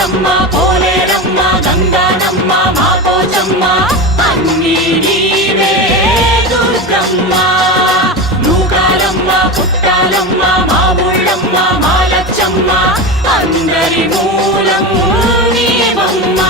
అంకాళమ్మ పోలేరమ్మ గంగానమ్మ మా పోచమ్మ అన్నీ నీవే దుర్గమ్మ నూకాలమ్మ పుట్టాలమ్మ మా ఊళ్ళమ్మ మా లచ్చమ్మ అందరి మూలం నీవమ్మ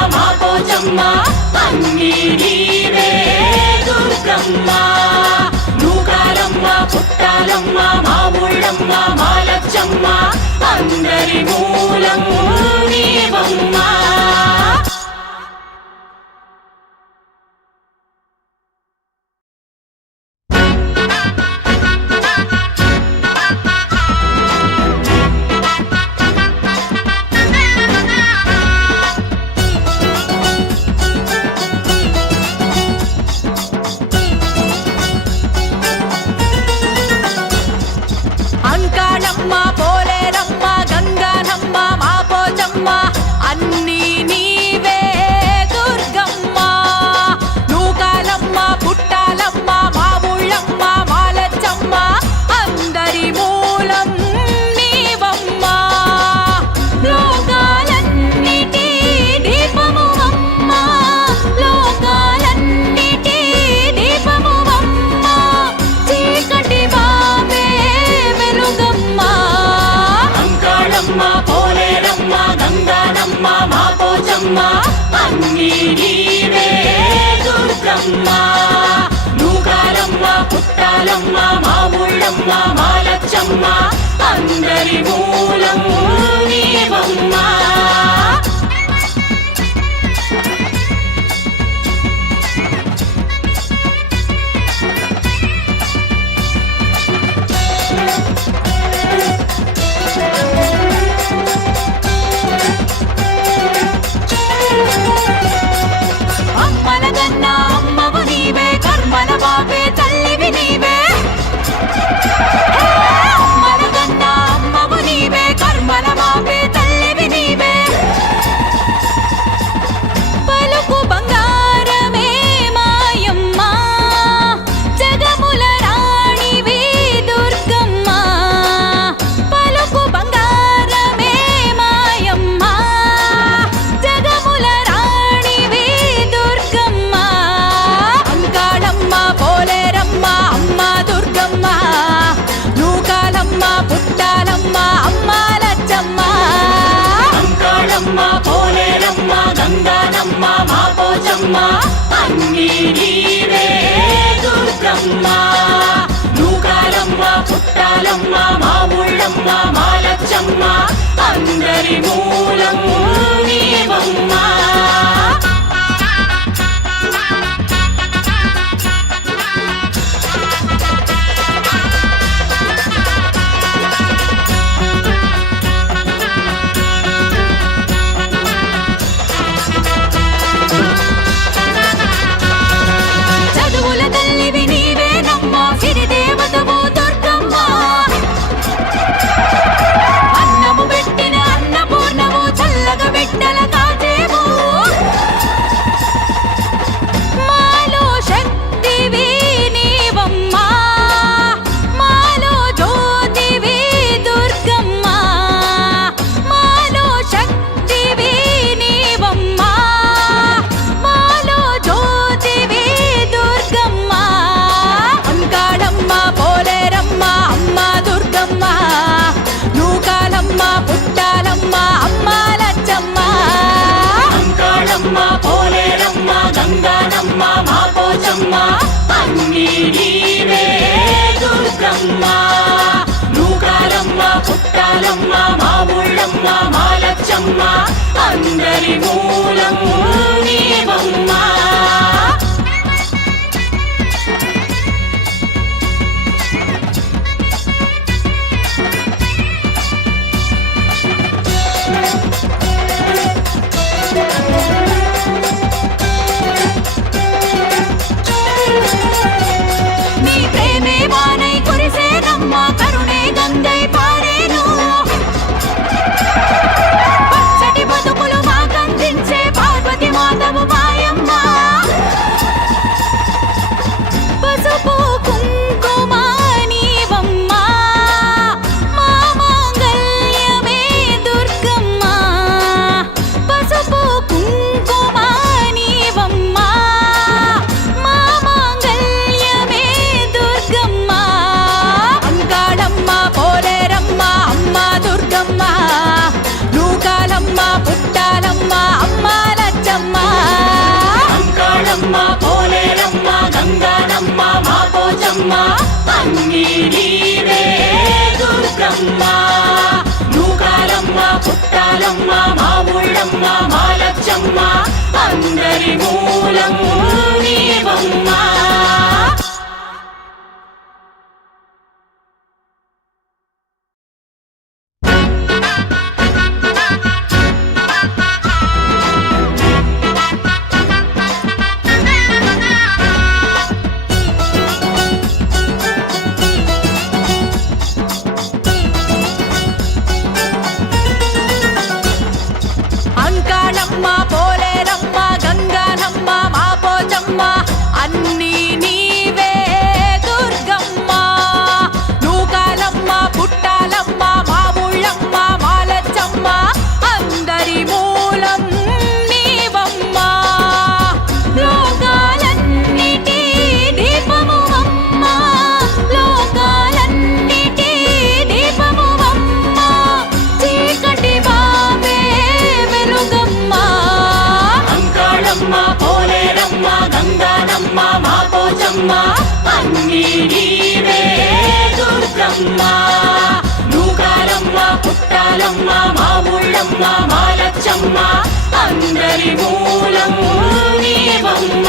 పోలేరమ్మ గంగానమ్మ మా పోచమ్మ అన్నీ నీవే దుర్గమ్మ నూకాలమ్మ పుట్టాలమ్మ మా ఊళ్ళమ్మ మా లచ్చమ్మ అందరి మూలం నీవమ్మ అన్నీ నీవే దుర్గమ్మ నూకాలమ్మ పుట్టాలమ్మ మా ఊళ్ళమ్మ మా లచ్చమ్మ అందరి మూలం నీవమ్మ పోలేరమ్మ గంగానమ్మ మా పోచమ్మ అన్నీ నీవే దుర్గమ్మ నూకాలమ్మ పుట్టాలమ్మ మా ఊళ్ళమ్మ మా లచ్చమ్మ అందరి మూలం నీవమ్మ నీవే దుర్గమ్మ నూకాలమ్మ పుట్టాలమ్మ మా ఊళ్ళమ్మ మా లచ్చమ్మ అందరి మూలం నీవమ్మ అన్నీ నీవే దుర్గమ్మ నూకాలమ్మ పుట్టాలమ్మ మా ఊళ్ళమ్మ మా లచ్చమ్మ అందరి మూలం నీవమ్మ అన్నీ నీవే దుర్గమ్మ నూకాలమ్మ పుట్టాలమ్మ మా ఊళ్ళమ్మ మా లచ్చమ్మ అందరి మూలం నీవమ్మ